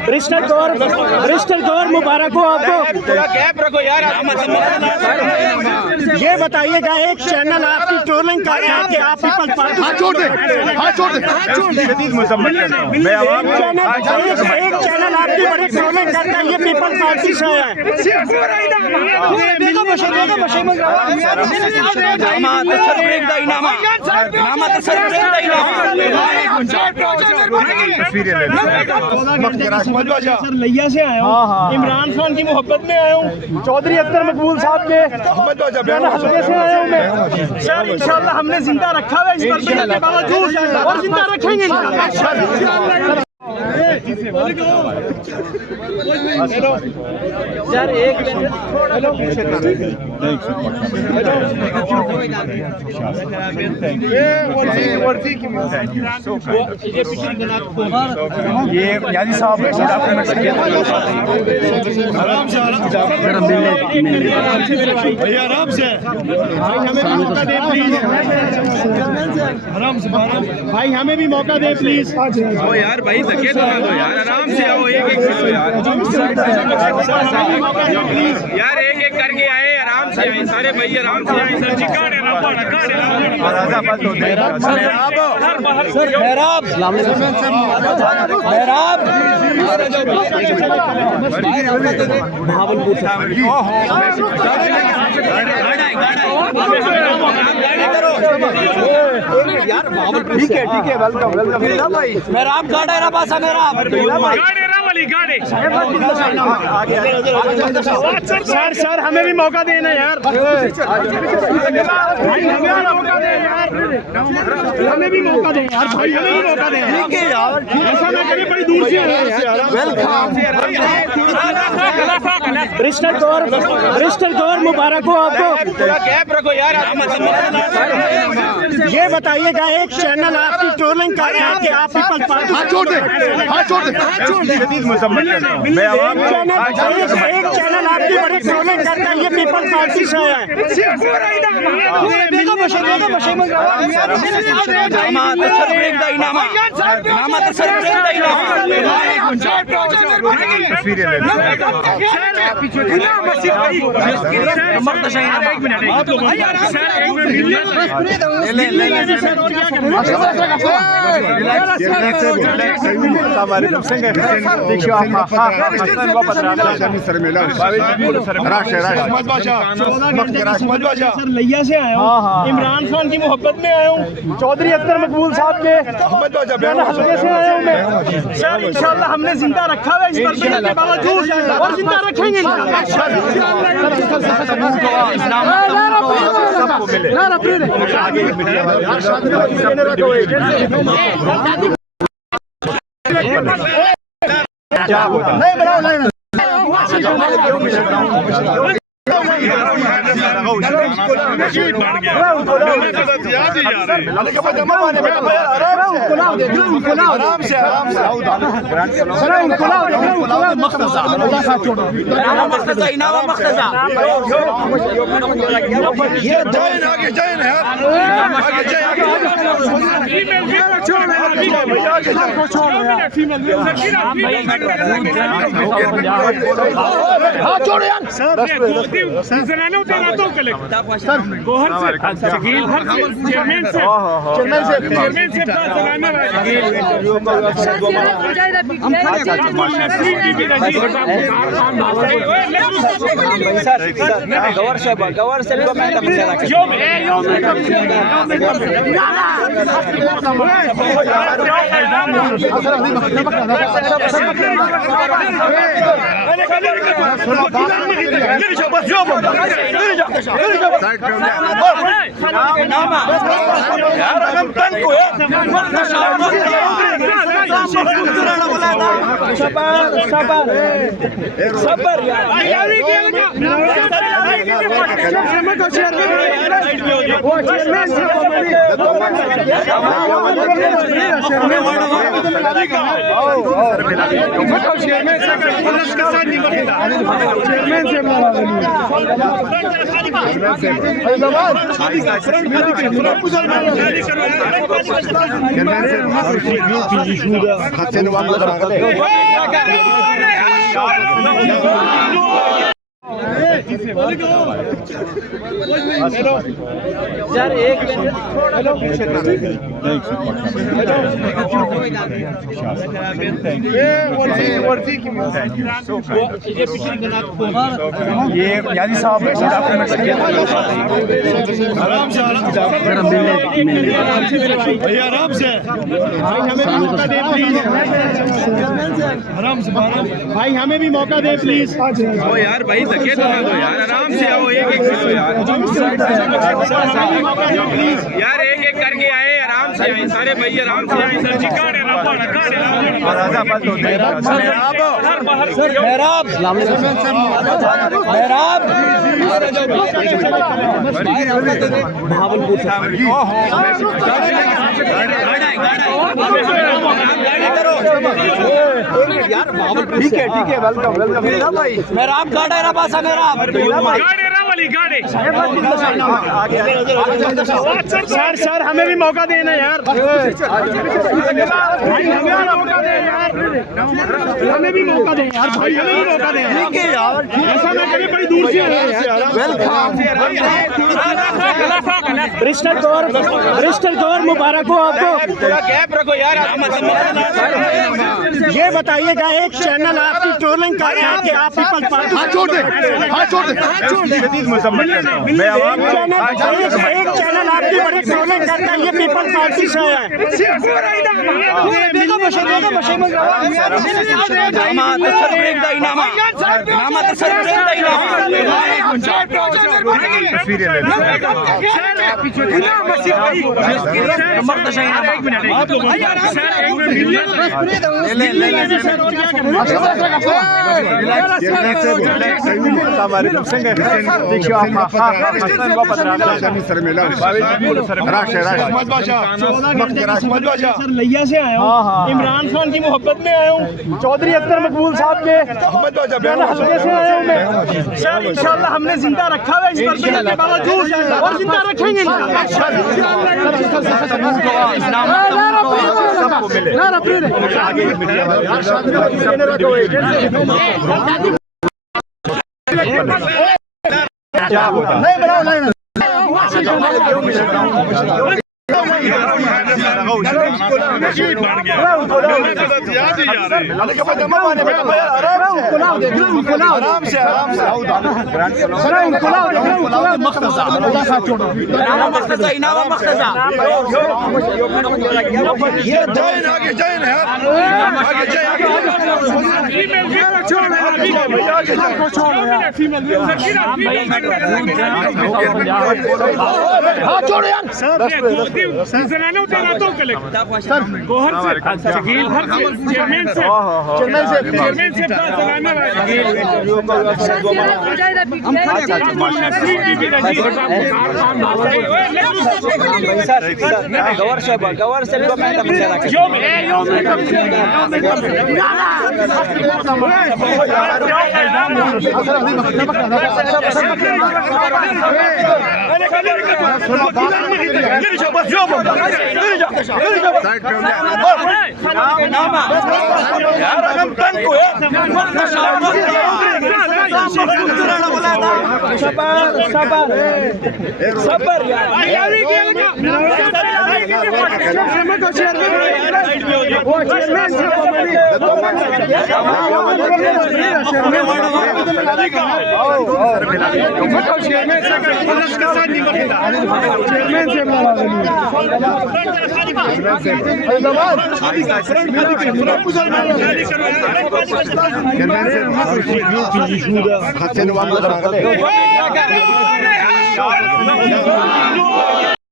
Bristol गौर मुबारक हो आपको। ये बताइएगा, एक चैनल आपकी ट्रोलिंग कर रहा है कि आप पीपल्स पार्टी एक चैनल आपकी बड़ी ट्रोलिंग करता है, ये पीपल्स पार्टी से है। सर लिया से आया हूँ, इमरान खान की मोहब्बत में आया हूँ, चौधरी अख्तर मकबूल साहब के हल्के से आया हूँ मैं। सर इंशाल्लाह हमने जिंदा रखा है इस बर्दाश्त के बावजूद, और जिंदा रखेंगे सर। एक ये यानी साहब आराम से भाई, हमें भी मौका दे प्लीज। ओ यार भाई धक्के तो ना दो यार, आराम से आओ, एक एक करो यार, एक एक करके आए, आराम से आए सारे भाई, आराम से आए। सर जी ठीक है वेलकम मेरा आप गाड़ा है ना पासा मेरा सर हमें भी मौका देना यार, हमें भी मौका दें यार भाई, हमें भी मौका दें। ठीक है यार, ऐसा ना करें, बड़ी दूर से आए हैं। ब्रिस्टल गौर मुबारक हो आपको। रखो यार, ये बताइएगा, एक चैनल आपकी ट्रोलिंग कर रहा है कि आप पीपल्स पार्टी एक चैनल आपकी बड़ी ट्रोलिंग करता है, ये पीपल्स पार्टी से है। लिया से आया हूँ, इमरान खान की मोहब्बत में आया हूँ, चौधरी अख्तर मकबूल साहब के हल्के से आया हूँ मैं। सर इंशाल्लाह हमने जिंदा रखा है इस बर्दाश्त के बावजूद, और जिंदा रखेंगे। गवर से यार एक ये यानी साहब भैया आराम से आराम से भाई हमें भी मौका दे प्लीज। ओ यार भाई धक्के तो ना दो यार, आराम से आओ, एक एक किलो यार एक एक करके आए, आराम से आए सारे भाई, आराम से आए सर जी। ठीक है वेलकम वेलकम मेहराब गाड़ेरा पासा मेहराब सर हमें भी मौका देना यार, हमें भी मौका दें यार भाई, हमें भी मौका दें यार। ऐसा ना करें, बड़ी दूर से आए हैं यार। रिश्ते गौर मुबारक हो आपको। गैप रखो यार, ये बताइएगा एक चैनल आपकी ट्रोलिंग कर रहा है कि आप पीपल्स पार्टी एक चैनल आपकी बड़ी ट्रोलिंग करता है, ये पीपल्स पार्टी से है। लैया से आया हूँ, इमरान खान की मोहब्बत में आया हूँ, चौधरी अख्तर मकबूल साहब के हल्के से आया हूँ मैं। सर इंशाल्लाह हमने जिंदा रखा है इस बर्फीले के बावजूद, और जिंदा रखेंगे गवर से